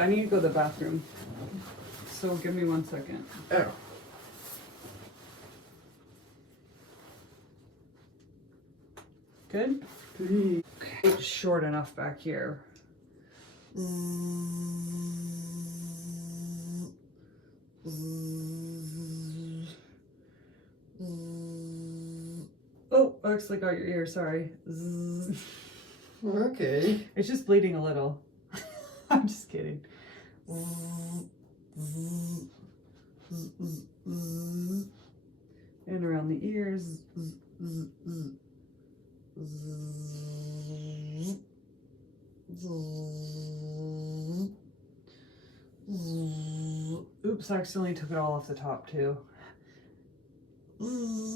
I need to go to the bathroom. So give me 1 second. Oh. Good? Okay, it's short enough back here. Oh, I actually got your ear, sorry. Okay. It's just bleeding a little. I'm just kidding. And around the ears. Oops, I accidentally took it all off the top too.